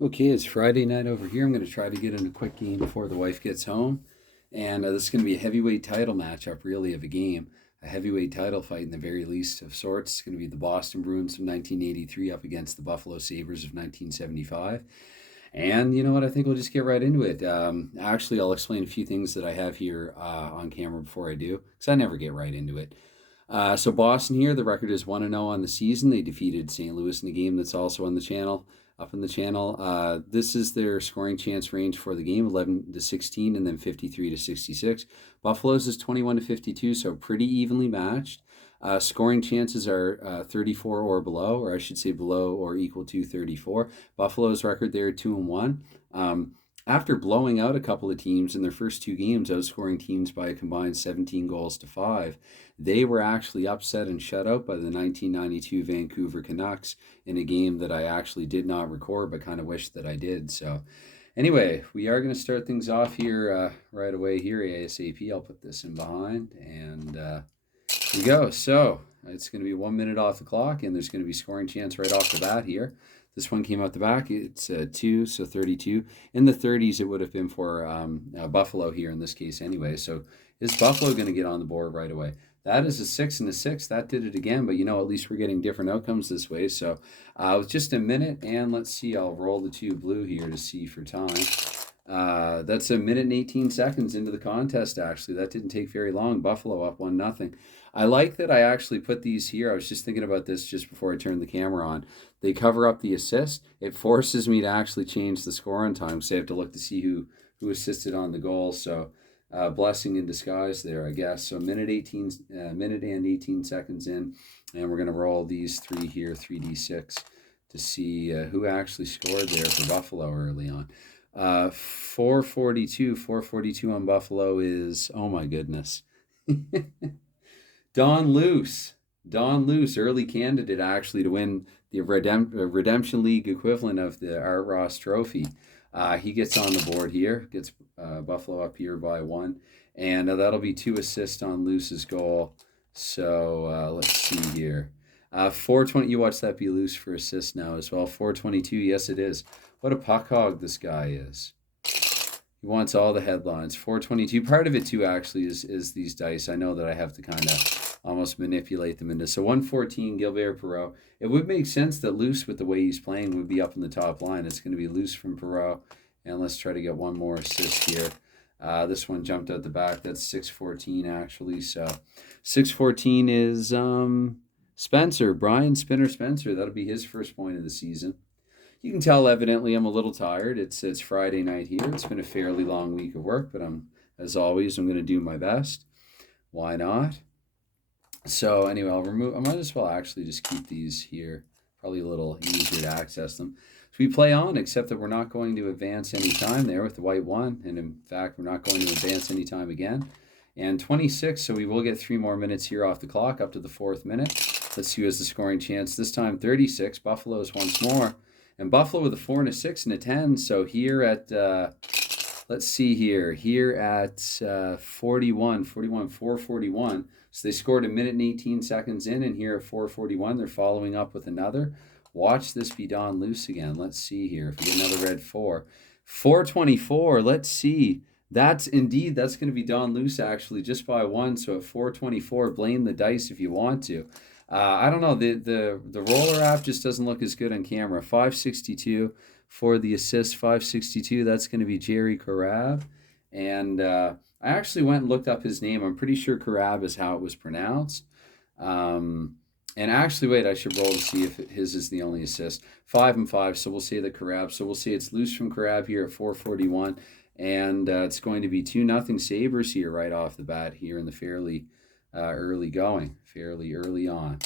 Okay, it's Friday night over here. I'm going to try to get in a quick game before the wife gets home. And this is going to be a heavyweight title matchup, really, of a game. A heavyweight title fight, in the very least of sorts. It's going to be the Boston Bruins of 1983 up against the Buffalo Sabres of 1975. And you know what? I think we'll just get right into it. Actually, I'll explain a few things that I have here on camera before I do, because I never get right into it. So Boston here, the record is 1-0 on the season. They defeated St. Louis in a game that's also on the channel, up in the channel. This is their scoring chance range for the game, 11 to 16 and then 53 to 66. Buffalo's is 21 to 52, so pretty evenly matched. Scoring chances are 34 or below, or I should say below or equal to 34. Buffalo's record there 2-1. After blowing out a couple of teams in their first two games, outscoring teams by a combined 17 goals to 5, they were actually upset and shut out by the 1992 Vancouver Canucks in a game that I actually did not record, but kind of wish that I did. So anyway, we are going to start things off here right away here, ASAP. I'll put this in behind, and here we go. So it's going to be 1 minute off the clock, and there's going to be scoring chance right off the bat here. This one came out the back. It's 2, so 32. In the 30s, it would have been for Buffalo here in this case anyway. So is Buffalo going to get on the board right away? That is a 6 and a 6. That did it again, but at least we're getting different outcomes this way. So with just a minute, and let's see, I'll roll the 2 blue here to see for time. That's a minute and 18 seconds into the contest, actually. That didn't take very long. Buffalo up 1-0. I like that I actually put these here. I was just thinking about this just before I turned the camera on. They cover up the assist. It forces me to actually change the score on time, because I have to look to see who assisted on the goal. So blessing in disguise there, I guess. So minute and 18 seconds in, and we're going to roll these 3 here, 3d6, to see who actually scored there for Buffalo early on. 442 on Buffalo is, oh my goodness. Don Luce, early candidate actually to win the Redemption League equivalent of the Art Ross Trophy. He gets on the board here, gets Buffalo up here by 1, and that'll be 2 assists on Luce's goal. So let's see here. 420, you watch that be Luce for assist now as well. 422, yes it is. What a puck hog this guy is. He wants all the headlines. 422. Part of it too actually is these dice. I know that I have to kind of almost manipulate them into. So 114, Gilbert Perreault. It would make sense that Luce, with the way he's playing, would be up in the top line. It's going to be Luce from Perreault. And let's try to get one more assist here. This one jumped out the back. That's 614 actually. So 614 is Spencer, Brian Spinner Spencer. That'll be his first point of the season. You can tell, evidently, I'm a little tired. It's Friday night here. It's been a fairly long week of work, but as always, I'm going to do my best. Why not? So anyway, I might as well actually just keep these here. Probably a little easier to access them. So we play on, except that we're not going to advance any time there with the white 1. And in fact, we're not going to advance any time again. And 26, so we will get 3 more minutes here off the clock up to the 4th minute. Let's see who has the scoring chance. This time 36. Buffalo's once more. And Buffalo with a 4 and a 6 and a 10. So here at, let's see here. Here at 441. So they scored a minute and 18 seconds in. And here at 441, they're following up with another. Watch this be Don Luce again. Let's see here. If we get another red 4. 424. Let's see. That's going to be Don Luce actually just by 1. So at 424, blame the dice if you want to. I don't know. The roller app just doesn't look as good on camera. 562 for the assist. 562. That's going to be Jerry Karab. And I actually went and looked up his name. I'm pretty sure Karab is how it was pronounced. And actually, wait, I should roll to see if his is the only assist. 5 and 5. So we'll say the Karab. So we'll say it's loose from Karab here at 441. And it's going to be 2-0 Sabres here right off the bat here in the fairly early on.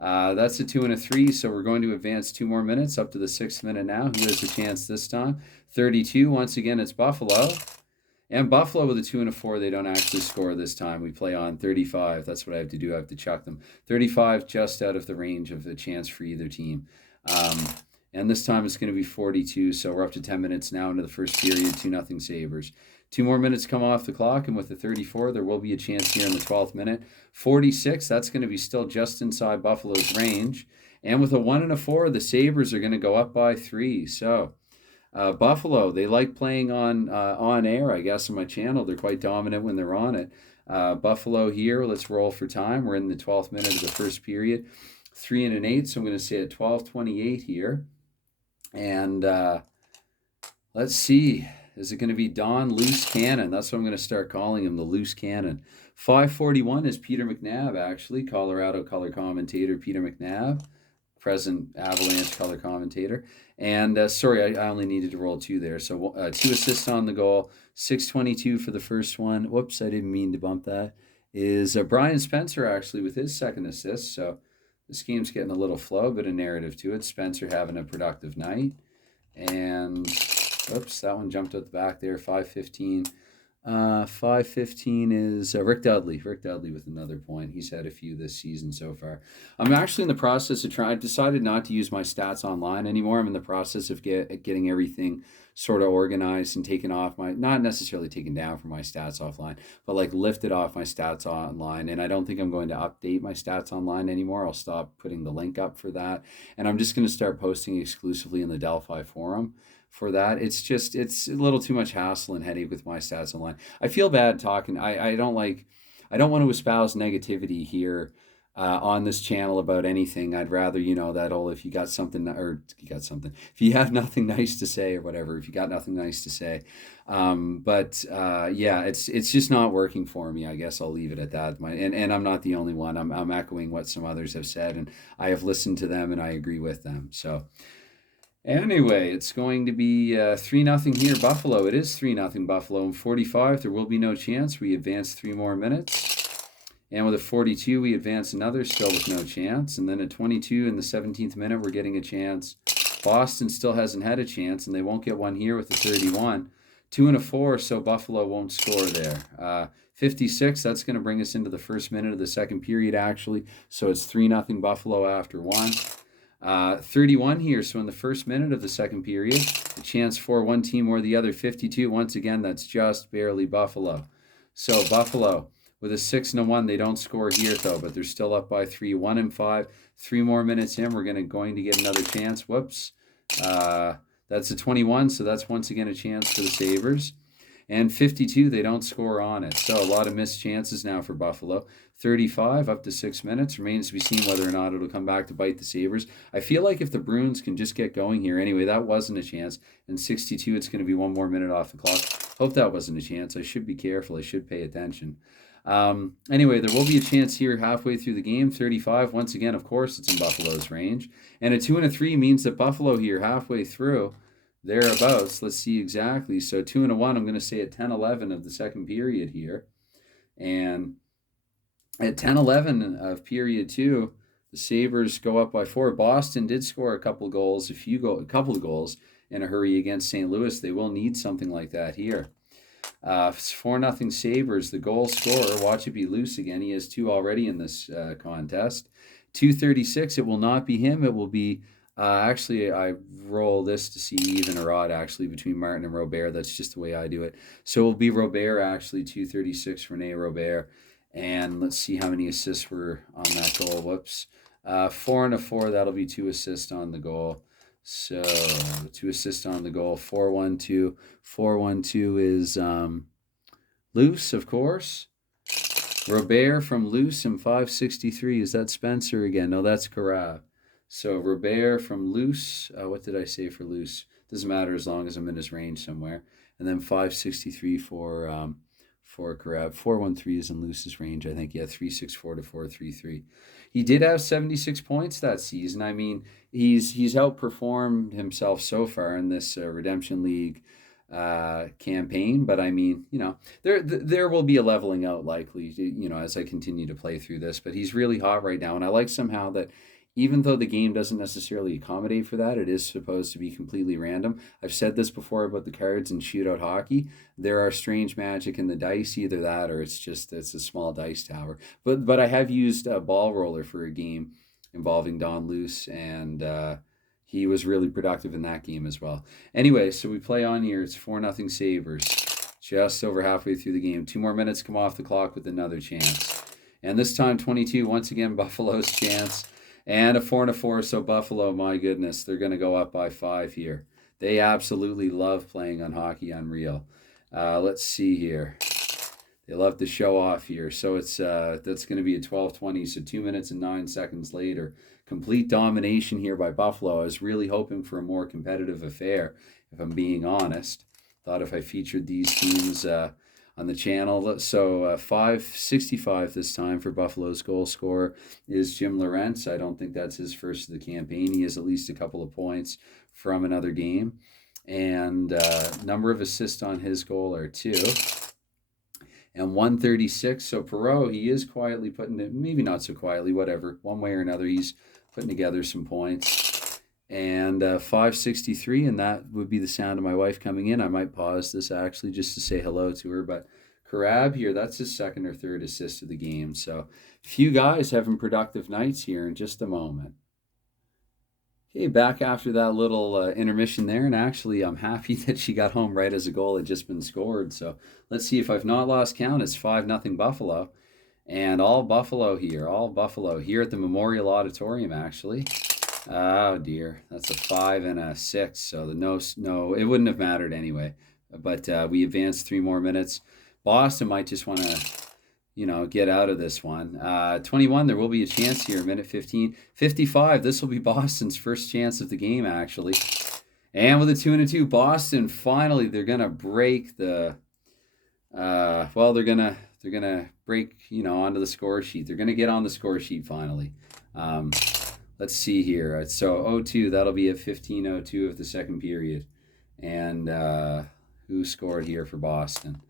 That's a 2 and a 3, so we're going to advance 2 more minutes up to the 6th minute now. Who has a chance this time? 32. Once again, it's Buffalo. And Buffalo with a 2 and a 4, they don't actually score this time. We play on 35. That's what I have to do. I have to chuck them. 35 just out of the range of the chance for either team. And this time it's going to be 42, so we're up to 10 minutes now into the first period, 2-0 Sabres. 2 more minutes come off the clock, and with the 34, there will be a chance here in the 12th minute. 46, that's going to be still just inside Buffalo's range. And with a 1 and a 4, the Sabres are going to go up by 3. So Buffalo, they like playing on air, I guess, on my channel. They're quite dominant when they're on it. Buffalo here, let's roll for time. We're in the 12th minute of the first period. 3-8, so I'm going to say at 12:28 here. And let's see. Is it going to be Don Loose Cannon? That's what I'm going to start calling him, the Loose Cannon. 5:41 is Peter McNabb, actually, Colorado color commentator Peter McNabb, present Avalanche color commentator. And sorry, I only needed to roll two there. So 2 assists on the goal, 6:22 for the first one. Whoops, I didn't mean to bump that. Is Brian Spencer, actually, with his second assist. So this game's getting a little flow, a bit of narrative to it. Spencer having a productive night. And, oops, that one jumped out the back there, 5:15. 5:15 is Rick Dudley. Rick Dudley with another point. He's had a few this season so far. I'm actually in the process of trying. I decided not to use my stats online anymore. I'm in the process of getting everything sort of organized and taken off my, not necessarily taken down from my stats offline, but like lifted off my stats online. And I don't think I'm going to update my stats online anymore. I'll stop putting the link up for that. And I'm just going to start posting exclusively in the Delphi forum for that. It's a little too much hassle and headache with my stats online. I feel bad talking. I don't want to espouse negativity here on this channel about anything. I'd rather, if you got something, if you have nothing nice to say or whatever, if you got nothing nice to say. Yeah, it's just not working for me. I guess I'll leave it at that. And I'm not the only one. I'm echoing what some others have said, and I have listened to them and I agree with them. So anyway, it's going to be 3-0 here, Buffalo. It is 3-0 Buffalo. In 45, there will be no chance. We advance 3 more minutes. And with a 42, we advance another, still with no chance. And then at 22 in the 17th minute, we're getting a chance. Boston still hasn't had a chance, and they won't get one here with the 31. 2 and a 4, so Buffalo won't score there. 56, that's going to bring us into the first minute of the second period, actually. So it's 3-0 Buffalo after 1. 31 here, so in the first minute of the second period, a chance for one team or the other. 52, once again, that's just barely Buffalo. So Buffalo with a 6 and a 1, they don't score here though, but they're still up by 3. 1 and 5, 3 more minutes in, we're going to get another chance. Whoops. That's a 21, so that's once again a chance for the Sabres. And 52, they don't score on it. So a lot of missed chances now for Buffalo. 35, up to 6 minutes. Remains to be seen whether or not it'll come back to bite the Sabres. I feel like if the Bruins can just get going here. Anyway, that wasn't a chance. And 62, it's going to be 1 more minute off the clock. Hope that wasn't a chance. I should be careful. I should pay attention. Anyway, there will be a chance here halfway through the game. 35, once again, of course, it's in Buffalo's range. And a 2 and a 3 means that Buffalo here halfway through, thereabouts. Let's see exactly. So 2 and a 1, I'm going to say at 10:11 of the second period here. And at 10:11 of period 2, the Sabres go up by 4. Boston did score a couple of goals in a hurry against St. Louis. They will need something like that here. 4-0 Sabres. The goal scorer, watch it be Loose again. He has 2 already in this contest. 2:36, it will not be him. It will be, actually, I roll this to see even or odd, actually, between Martin and Robert. That's just the way I do it. So it will be Robert, actually, 2:36, Rene Robert. And let's see how many assists were on that goal. Whoops. 4 and a 4, that'll be 2 assists on the goal. So 2 assists on the goal. 4-1-2. 4-1-2 is Loose, of course. Robert from Loose and 563. Is that Spencer again? No, that's Karab. So Robert from Loose. What did I say for Loose? Doesn't matter as long as I'm in his range somewhere. And then 563 for Karab. 413 is in Loose's range, I think. Yeah, 364 to 433. He did have 76 points that season. I mean, he's outperformed himself so far in this Redemption League campaign. But I mean, there will be a leveling out likely, as I continue to play through this. But he's really hot right now, and I like somehow that even though the game doesn't necessarily accommodate for that, it is supposed to be completely random. I've said this before about the cards in shootout hockey. There are strange magic in the dice, either that or it's a small dice tower. But I have used a ball roller for a game involving Don Luce, and he was really productive in that game as well. Anyway, so we play on here. It's 4-0 Sabres. Just over halfway through the game. 2 more minutes come off the clock with another chance. And this time 22, once again, Buffalo's chance. And a 4 and a 4, so Buffalo, my goodness, they're going to go up by 5 here. They absolutely love playing on Hockey Unreal. Let's see here. They love to show off here. So it's that's going to be a 12:20. So 2 minutes and 9 seconds later. Complete domination here by Buffalo. I was really hoping for a more competitive affair, if I'm being honest. Thought if I featured these teams on the channel. So 565 this time for Buffalo's goal scorer is Jim Lorentz. I don't think that's his first of the campaign. He has at least a couple of points from another game. And number of assists on his goal are 2. And 136. So Perreault, he is quietly putting it, maybe not so quietly, whatever. One way or another, he's putting together some points. And 563, and that would be the sound of my wife coming in. I might pause this actually just to say hello to her. But Karab here, that's his second or third assist of the game. So few guys having productive nights here in just a moment. Okay, back after that little intermission there, and actually I'm happy that she got home right as a goal had just been scored. So let's see if I've not lost count. It's 5-0 Buffalo, and all Buffalo here at the Memorial Auditorium actually. Oh dear, that's a 5 and a 6. So the no, it wouldn't have mattered anyway. But we advanced 3 more minutes. Boston might just want to, get out of this one. 21, there will be a chance here, minute 15. 55, this will be Boston's first chance of the game, actually. And with a 2 and a 2, Boston, finally, they're going to break the, they're going to break, onto the score sheet. They're going to get on the score sheet, finally. Let's see here. So 0-2, that'll be at 15:02 of the second period. And who scored here for Boston?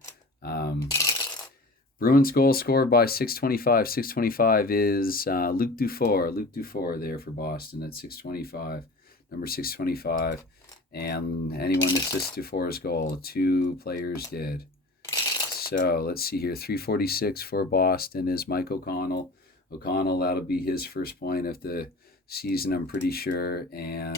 Bruins goal scored by 6:25. 6:25 is Luc Dufour. Luc Dufour there for Boston at 6:25. Number 6:25. And anyone assists Dufour's goal. 2 players did. So let's see here. 3:46 for Boston is Mike O'Connell. O'Connell, that'll be his first point of the season, I'm pretty sure. And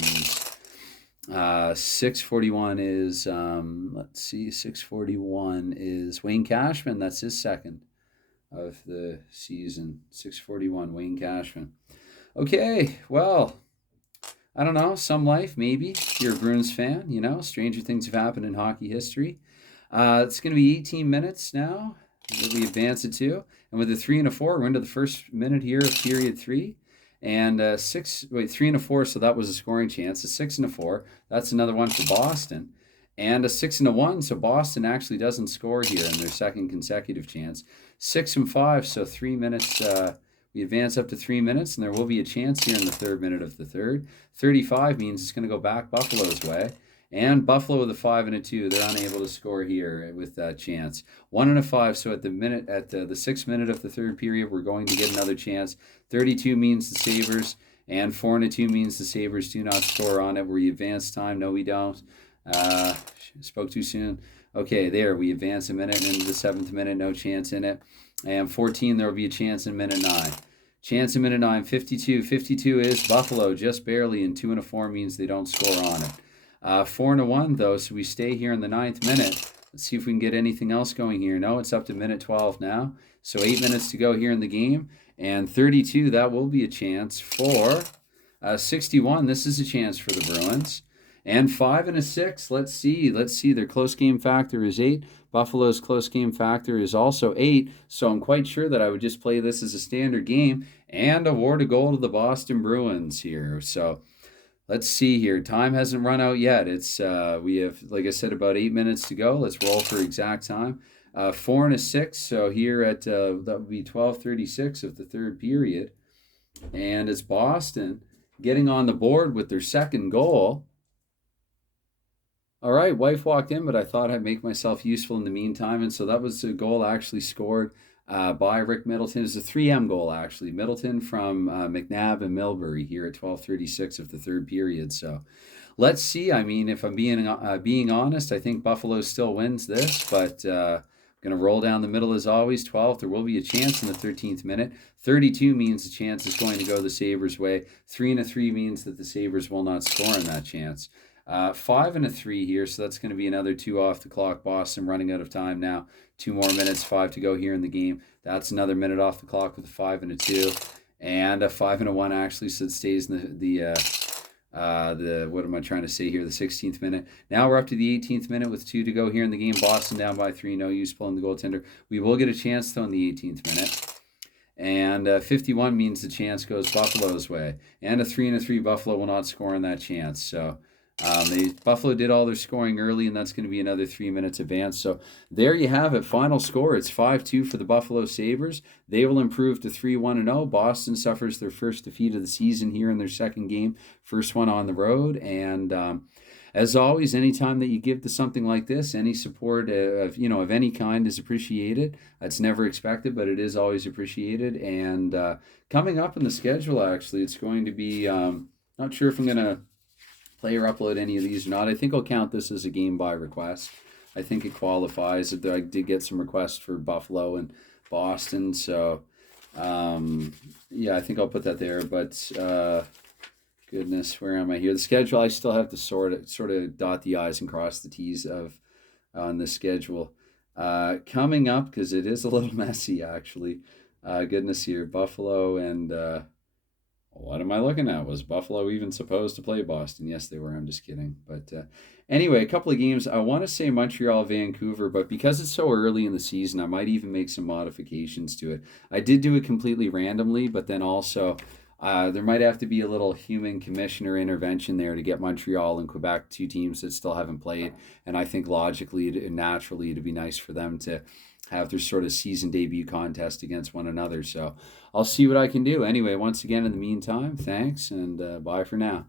6:41 is 6:41 is Wayne Cashman. That's his second of the season. 6:41 Wayne Cashman. Okay, well, I don't know, some life maybe. If you're a Bruins fan, stranger things have happened in hockey history. It's going to be 18 minutes now that we advance it to, and with a 3 and a 4, we're into the first minute here of period 3. And 3 and a 4, so that was a scoring chance. A 6 and a 4, that's another one for Boston. And a 6 and a 1, so Boston actually doesn't score here in their second consecutive chance. 6 and 5, so 3 minutes. We advance up to 3 minutes, and there will be a chance here in the third minute of the third. 35 means it's going to go back Buffalo's way. And Buffalo with a 5 and a 2, they're unable to score here with that chance. 1 and a 5, so at the 6th minute of the third period, we're going to get another chance. 32 means the Sabres, and 4 and a 2 means the Sabres do not score on it. We advance time. No, we don't. Spoke too soon. Okay, there, we advance a minute into the 7th minute, no chance in it. And 14, there will be a chance in minute 9. Chance in minute 9, 52. 52 is Buffalo, just barely, and 2 and a 4 means they don't score on it. 4 and a 1, though, so we stay here in the 9th minute. Let's see if we can get anything else going here. No, it's up to minute 12 now. So 8 minutes to go here in the game. And 32, that will be a chance for 61. This is a chance for the Bruins. And 5 and a 6, let's see. Their close game factor is 8. Buffalo's close game factor is also 8. So I'm quite sure that I would just play this as a standard game and award a goal to the Boston Bruins here. So let's see here. Time hasn't run out yet. It's we have, like I said, about 8 minutes to go. Let's roll for exact time. 4 and a 6. So here at that would be 12:36 of the third period, and it's Boston getting on the board with their second goal. All right, wife walked in, but I thought I'd make myself useful in the meantime, and so that was a goal actually scored by Rick Middleton. It's a 3M goal, actually. Middleton from McNabb and Milbury here at 12:36 of the third period. So let's see. I mean, if I'm being honest, I think Buffalo still wins this, but going to roll down the middle as always. 12, there will be a chance in the 13th minute. 32 means the chance is going to go the Sabres' way. 3 and a 3 means that the Sabres will not score in that chance. 5 and a 3 here, so that's going to be another 2 off the clock. Boston running out of time now. 2 more minutes, 5 to go here in the game. That's another minute off the clock with a 5 and a 2. And a 5 and a 1 actually, so it stays in the What am I trying to say here? The 16th minute. Now we're up to the 18th minute with 2 to go here in the game. Boston down by 3. No use pulling the goaltender. We will get a chance though in the 18th minute. And 51 means the chance goes Buffalo's way. And a 3 and a 3, Buffalo will not score on that chance. So Buffalo did all their scoring early, and that's going to be another 3 minutes advance. So there you have it. Final score, it's 5-2 for the Buffalo Sabres. They will improve to 3-1-0. Boston suffers their first defeat of the season here in their second game. First one on the road. And as always, anytime that you give to something like this, any support of any kind is appreciated. It's never expected, but it is always appreciated. And coming up in the schedule, actually, it's going to be not sure if I'm going to play or upload any of these or not. I think I'll count this as a game by request. I think it qualifies. I did get some requests for Buffalo and Boston, so I think I'll put that there. But goodness, where am I here? The schedule, I still have to sort of dot the I's and cross the T's on the schedule. Coming up, because it is a little messy actually. Goodness here, Buffalo and what am I looking at? Was Buffalo even supposed to play Boston? Yes, they were. I'm just kidding. But anyway, a couple of games. I want to say Montreal, Vancouver, but because it's so early in the season, I might even make some modifications to it. I did do it completely randomly, but then also there might have to be a little human commissioner intervention there to get Montreal and Quebec, 2 teams that still haven't played. And I think logically and naturally it'd be nice for them to have their sort of season debut contest against one another. So I'll see what I can do. Anyway, once again, in the meantime, thanks and bye for now.